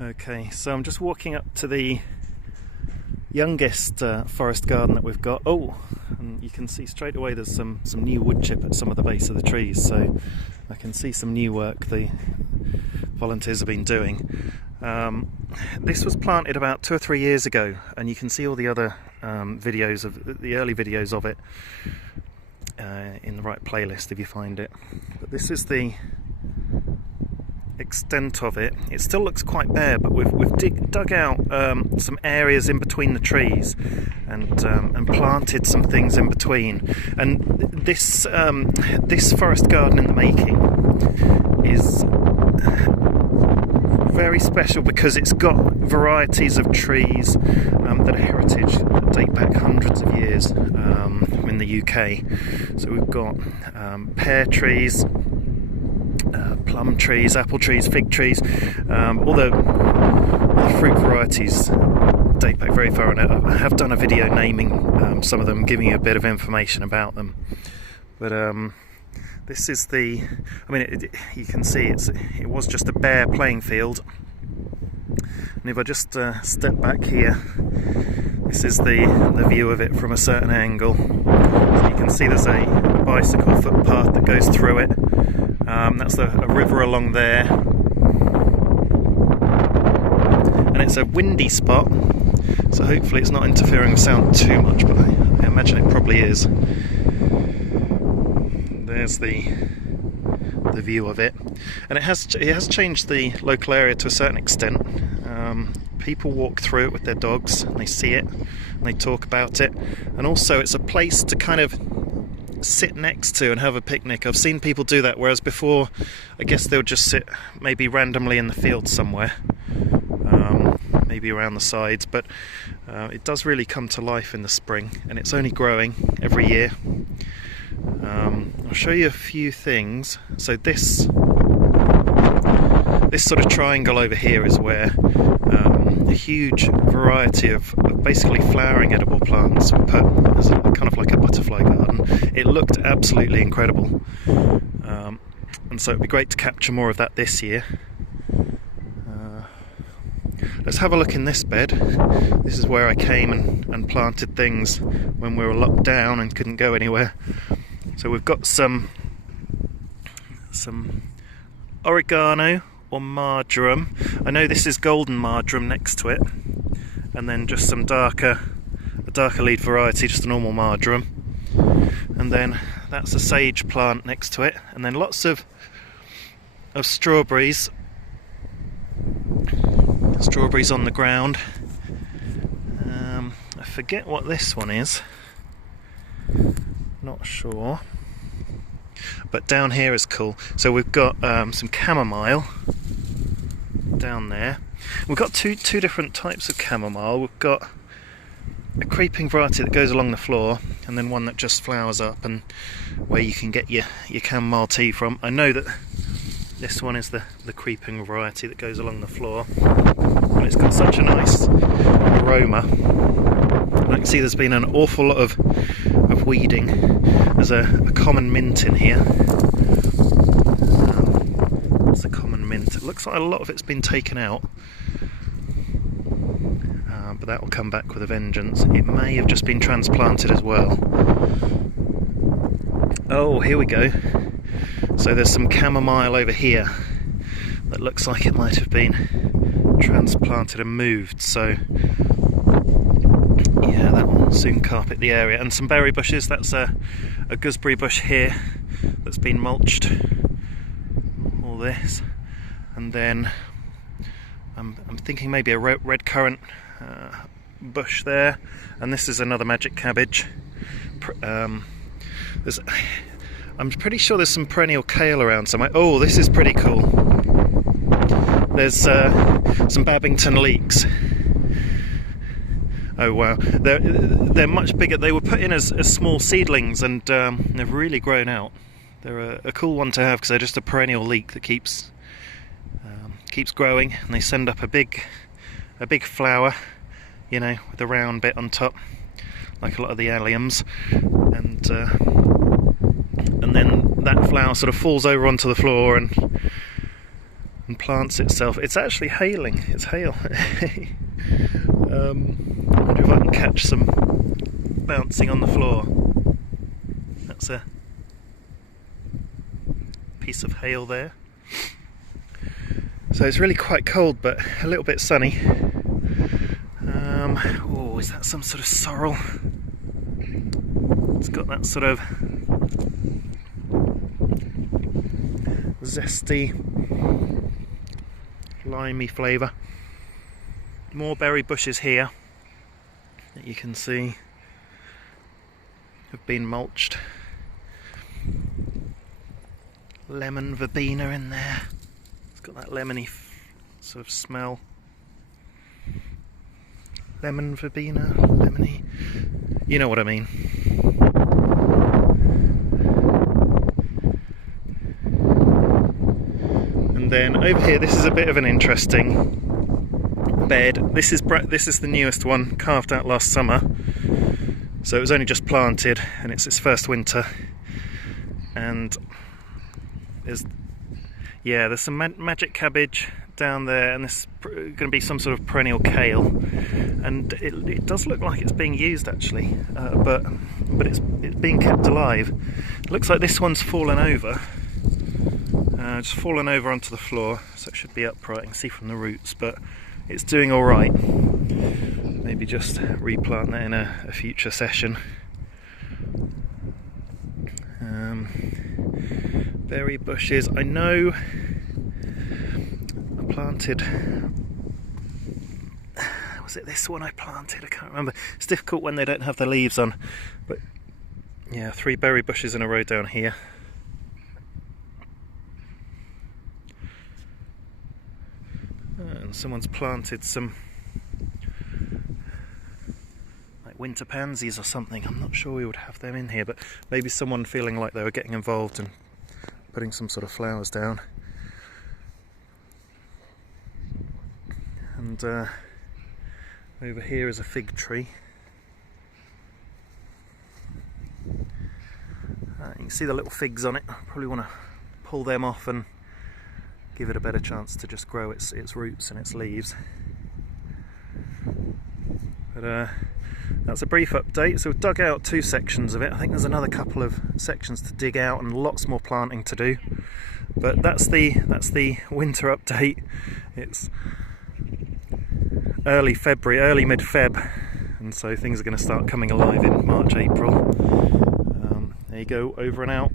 Okay, so I'm just walking up to the youngest forest garden that we've got. Oh, and you can see straight away there's some new wood chip at some of the base of the trees, so I can see some new work the volunteers have been doing. This was planted about 2 or 3 years ago, and you can see all the other videos of the early videos of it in the right playlist if you find it. But this is the extent of it. It still looks quite bare, but we've dug out some areas in between the trees and planted some things in between. And this forest garden in the making is very special because it's got varieties of trees that are heritage, that date back hundreds of years in the UK. So we've got pear trees, plum trees, apple trees, fig trees, all the fruit varieties date back very far, and I have done a video naming some of them, giving you a bit of information about them. But this is you can see it was just a bare playing field, and if I just step back here, this is the view of it from a certain angle. So you can see there's a bicycle footpath that goes through it. That's a river along there, and it's a windy spot, so hopefully it's not interfering with sound too much, but I imagine it probably is. There's the view of it, and it has changed the local area to a certain extent. People walk through it with their dogs, and they see it, and they talk about it, and also it's a place to kind of sit next to and have a picnic. I've seen people do that, whereas before I guess they'll just sit maybe randomly in the field somewhere, maybe around the sides, but it does really come to life in the spring, and it's only growing every year. I'll show you a few things. So this sort of triangle over here is where a huge variety of basically flowering edible plants were put as kind of like a butterfly garden. It looked absolutely incredible, and so it'd be great to capture more of that this year. Let's have a look in this bed. This is where I came and planted things when we were locked down and couldn't go anywhere. So we've got some oregano or marjoram. I know this is golden marjoram next to it, and then just a darker lead variety, just a normal marjoram, and then that's a sage plant next to it, and then lots of strawberries on the ground. I forget what this one is, not sure, but down here is cool. So we've got some chamomile down there. We've got two different types of chamomile. We've got a creeping variety that goes along the floor, and then one that just flowers up and where you can get your chamomile tea from. I know that this one is the creeping variety that goes along the floor, and it's got such a nice aroma. And I can see there's been an awful lot of weeding. There's a common mint in here. That's a common mint. It looks like a lot of it's been taken out, but that will come back with a vengeance. It may have just been transplanted as well. Oh, here we go. So there's some chamomile over here that looks like it might have been transplanted and moved, so yeah, that will soon carpet the area. And some berry bushes. That's a gooseberry bush here that's been mulched, all this, and then I'm thinking maybe a red currant bush there, and this is another magic cabbage. I'm pretty sure there's some perennial kale around somewhere. Oh, this is pretty cool. There's some Babington leeks. Oh wow, they're much bigger. They were put in as small seedlings, and they've really grown out. They're a cool one to have because they're just a perennial leek that keeps growing, and they send up a big flower, you know, with a round bit on top, like a lot of the alliums, and then that flower sort of falls over onto the floor, and and plants itself. It's actually hailing. It's hail. I wonder if I can catch some bouncing on the floor. That's a piece of hail there. So it's really quite cold, but a little bit sunny. Oh, is that some sort of sorrel? It's got that sort of zesty, limey flavour. More berry bushes here that you can see have been mulched. Lemon verbena in there. It's got that lemony sort of smell. Lemon verbena, lemony. You know what I mean. And then over here, this is a bit of an interesting bed. This is the newest one, carved out last summer. So it was only just planted, and it's its first winter. And there's some magic cabbage down there, and this is going to be some sort of perennial kale. And it does look like it's being used actually, but it's being kept alive. It looks like this one's fallen over. Just fallen over onto the floor, so it should be upright. You can see from the roots, but it's doing all right. Maybe just replant that in a future session. Berry bushes. I know I planted. Was it this one I planted? I can't remember. It's difficult when they don't have the leaves on. But yeah, 3 berry bushes in a row down here. And someone's planted some like winter pansies or something. I'm not sure we would have them in here, but maybe someone feeling like they were getting involved and putting some sort of flowers down. And over here is a fig tree. You can see the little figs on it. I probably want to pull them off and give it a better chance to just grow its roots and its leaves. But that's a brief update. So we've dug out 2 sections of it. I think there's another couple of sections to dig out and lots more planting to do. But that's the winter update. It's early February, early mid-Feb, and so things are going to start coming alive in March, April. There you go, over and out.